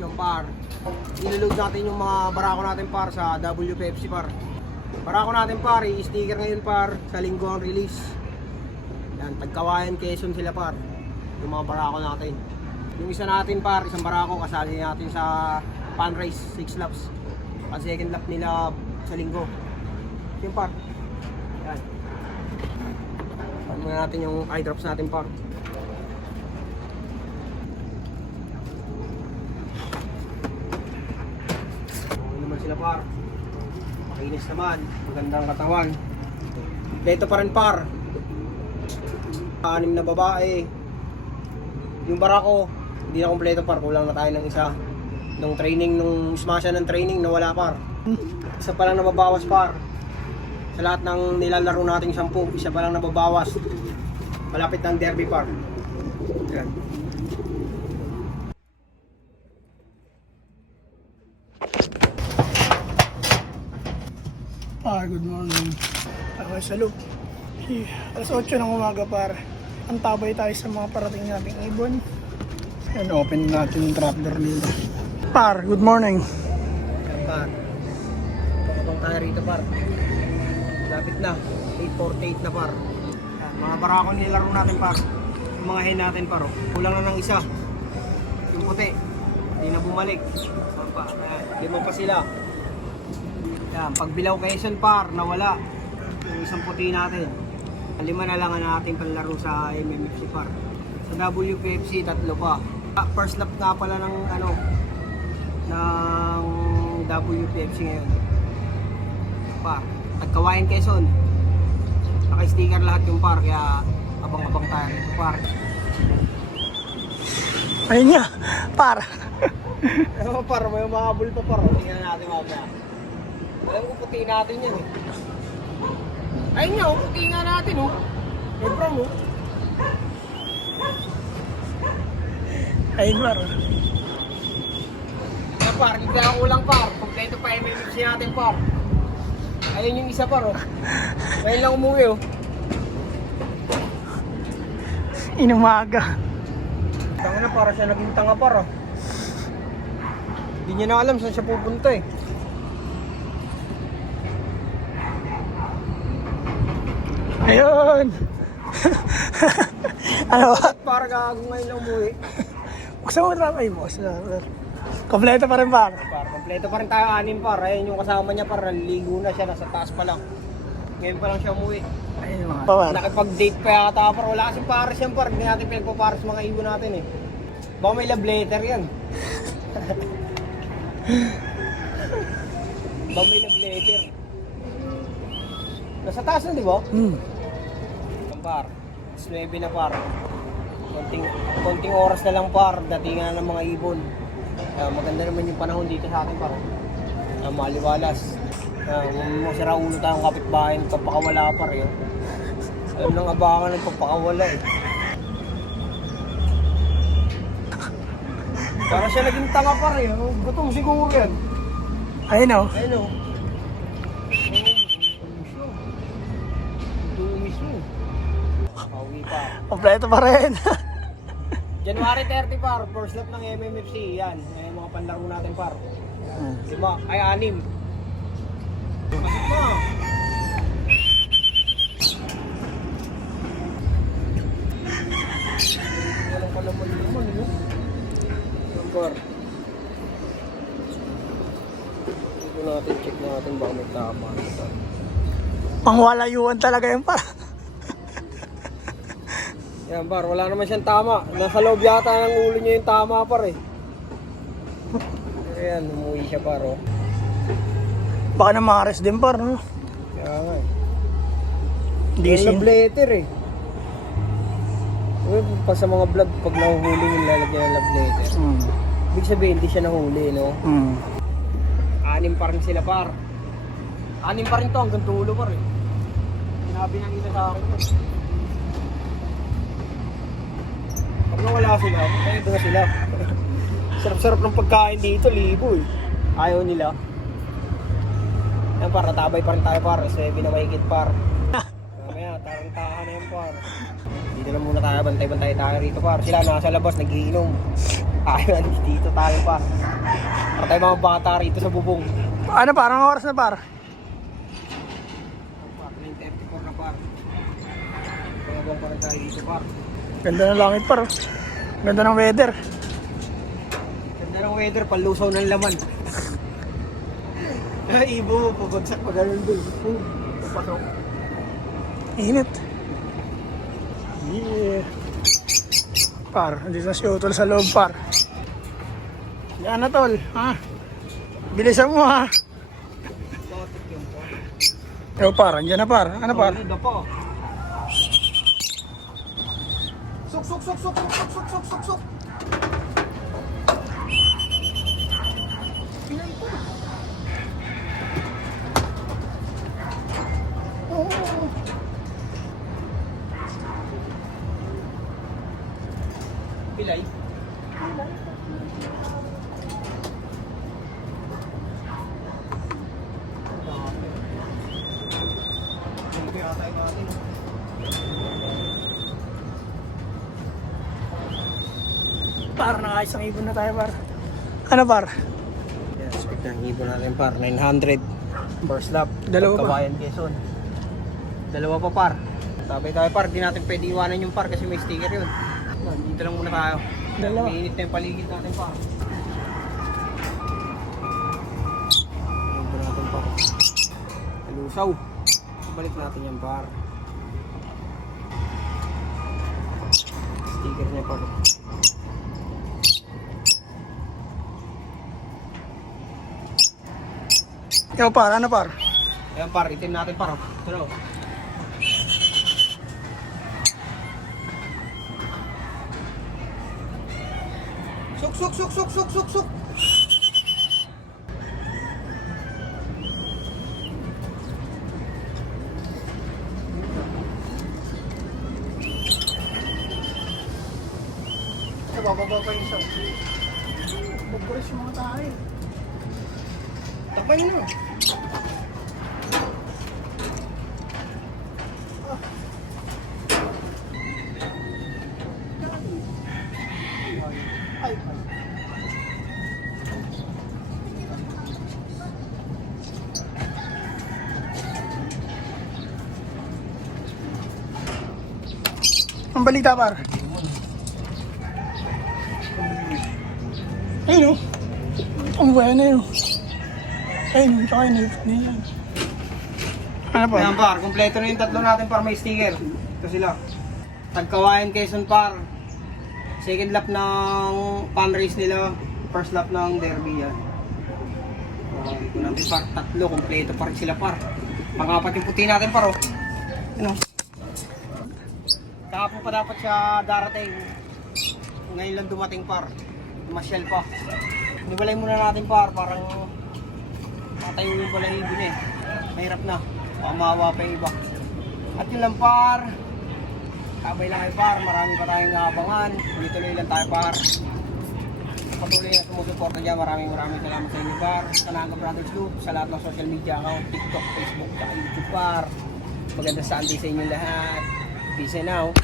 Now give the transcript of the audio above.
yung par. Ilulog natin yung mga barako natin par sa WPFC par. Barako natin par, i-sticker ngayon par, sa linggo ang release. Yan, Tagkawayan, Quezon sila par. Yung mga barako natin. Yung isa natin par, isang barako, kasali natin sa pan race, 6 laps. Ang second lap nila sa linggo. Yung par. Yan. Paano natin yung eye drops natin par. Sila par, makinis naman, magandang katawan. Dito pa rin par, 6 na babae. Yung barako hindi na kompleto par, kulang na tayo ng isa. Nung training, nung smasha ng training, nawala par. Isa pa lang nababawas par. Sa lahat ng nilalaro nating 10, isa pa lang nababawas. Malapit ng derby par. Yan. Good morning. Okay, salute. Alas 8 ng umaga par. Antabay tayo sa mga parating nating ibon. And open natin yung trapdoor dito. Par, good morning. Yan par. Pakapang tayo rito par. Lapit na. 8:48 na par. Yan, mga barako nilaro natin par. Yung mga hen natin par. Kulang na ng isa. Yung puti. Hindi na bumalik. Saan pa? Ayan, 5 pa sila. Yan, pagbilaw Quezon par, nawala. Yung isang puti natin. 5 na lang ang ating panlaro sa MMFC par. Sa WPFC, 3 pa. First lap nga pala ng ng WPFC ngayon. Par, Tagkawayan Quezon. Naka-sticker lahat yung par, kaya abang-abang tayo rito par. Ayun nga, par. Ano par, may umahabol pa par. Tingnan natin mamaya. Alam ko puti natin yan eh. Ayun nga, puti nga natin oh. May brown oh. Ayun par. Yan par, hindi ka kulang par. Kompleto pa MMFC natin par. Ayun yung isa par oh. Ngayon lang umuwi oh. Inumaga. Tanga na, para siya naging tanga par oh. Hindi niya na alam saan siya pupunta eh. Ayun. Ano ba? Para gago ngayon lang umuwi. Buksan mo na kayo, boss. Kompleto pa rin par. Par, kompleto pa rin tayo 6 par. Ayun yung kasama niya par, naliligo na siya, nasa taas pa lang. Ngayon pa lang siya umuwi. Ayun mga par. Nakipag-date pa yata par. Wala kasing pares yan par. Hindi natin pinagpapares mga ibon natin eh. Baka may love letter yan. Baka may love letter. Nasa taas na di ba? Par, 9 na par. Konting oras na lang par, datingan ng mga ibon. Maganda naman yung panahon dito sa atin par. Maliwalas. Masira ulo tayong kapitbahay, pagpakawala par yun. Alam nang abangan ng pagpakawala eh. Para siya naging tanga par eh. Gutom siguro yan. Ayun o. Ayun o. Pauwi pa. Kompleto pa rin. January 30 par, first lap ng MMFC. Yan, yung mga panlaro natin par. 5, ay 6. Pasok na. Walang palaman naman, no? Yan par. Ito natin, check natin baka may tama. Pangwalayuan talaga yung par. Yan par, wala naman siyang tama. Nasa loob yata ng ulo niya yung tama par eh. Ayan, umuwi siya par oh. Baka na mares din par, no? Kaya nga eh. Hindi Yung sin. love letter eh. Uy, pa sa mga vlog, pag nahuhuli yung lalagyan ng love letter. Ibig sabihin, hindi siya nahuli, no? 6 pa rin sila par. 6 pa rin to hanggang tulo par eh. Sinabi niya kita sa akin eh. Pag nawala sila, kaya doon na sila. Sarap-sarap ng pagkain dito, libo eh. Ayaw nila. Yan par, natabay pa rin tayo par. 7 na mahigit par. Mamaya, tarang-tahan na yan par. Dito lang muna tayo, bantay-bantay tayo rito par. Sila nasa labas, nagiinom. Tayo, dito tayo par. Para tayo mga bata rito sa bubong. Ano par? Ang oras na par? Par, 9:34 na par. Pagabang pa rin tayo dito par. Ganda ng langit par. Ganda ng weather. Ganda ng weather, palusaw ng laman. Ibo, pabagsak pa ganun doon. Papasok. Init. Yeah. Par, andito na si Utol sa loob par. Yan na tol, ha? Bilisan mo ha. Totik yung par. Yo par, andyan na par. Ano par? Solid na pa. Suk, suk, suk, suk, suk, suk, suk, suk, suk. Pinay po. Oh. Pilay. Par, nakaisang ibon na tayo par. Ano par? Yes, expect na ibon natin par. 900. First lap. Dalawa pa. Kabayan Quezon. Dalawa pa par. Sabay tayo par. Di natin pwede iwanan yung par kasi may sticker yun. Dito lang muna tayo. Dalawa. Mainit na yung paligid natin par. Ibon natin par. Kalusaw. Balik natin yung par. Sticker niya par. Yo par, ano par? Ayan par, itin natin par. Ito. Suk, suk, suk, suk, suk, suk, suk. Bababa pa yung isa. Bagburis yung mga tayo. Tapay na. Ay, ang balita par. Ayun o. Ang buhay na yun. Ayun, tsaka yun. Yan. Ano pa? Ayan par, kompleto na yung tatlo natin par may sticker. Ito sila. Tagkawayan Quezon par. Second lap ng fan race nila. First lap ng derby yan. Ito natin par, tatlo, kompleto pa rin sila par. Pangapat yung puti natin par oh. Ano? Kahapon pa dapat siya darating. Ngayon lang dumating par. Masyal pa. Nibalay muna natin par, parang matayo yung balahibo niya eh. Mahirap na. Pamawa pa yung iba. At yun lang par. Kabay lang kayo par. Marami pa tayong abangan. Tuloy-tuloy lang tayo par. Patuloy na sumusuporta dyan. Maraming salamat sa inyo par. Sa Naga Brothers Group. Sa lahat ng social media account. TikTok, Facebook, YouTube par. Magandang Sunday sa inyo lahat. Peace and out.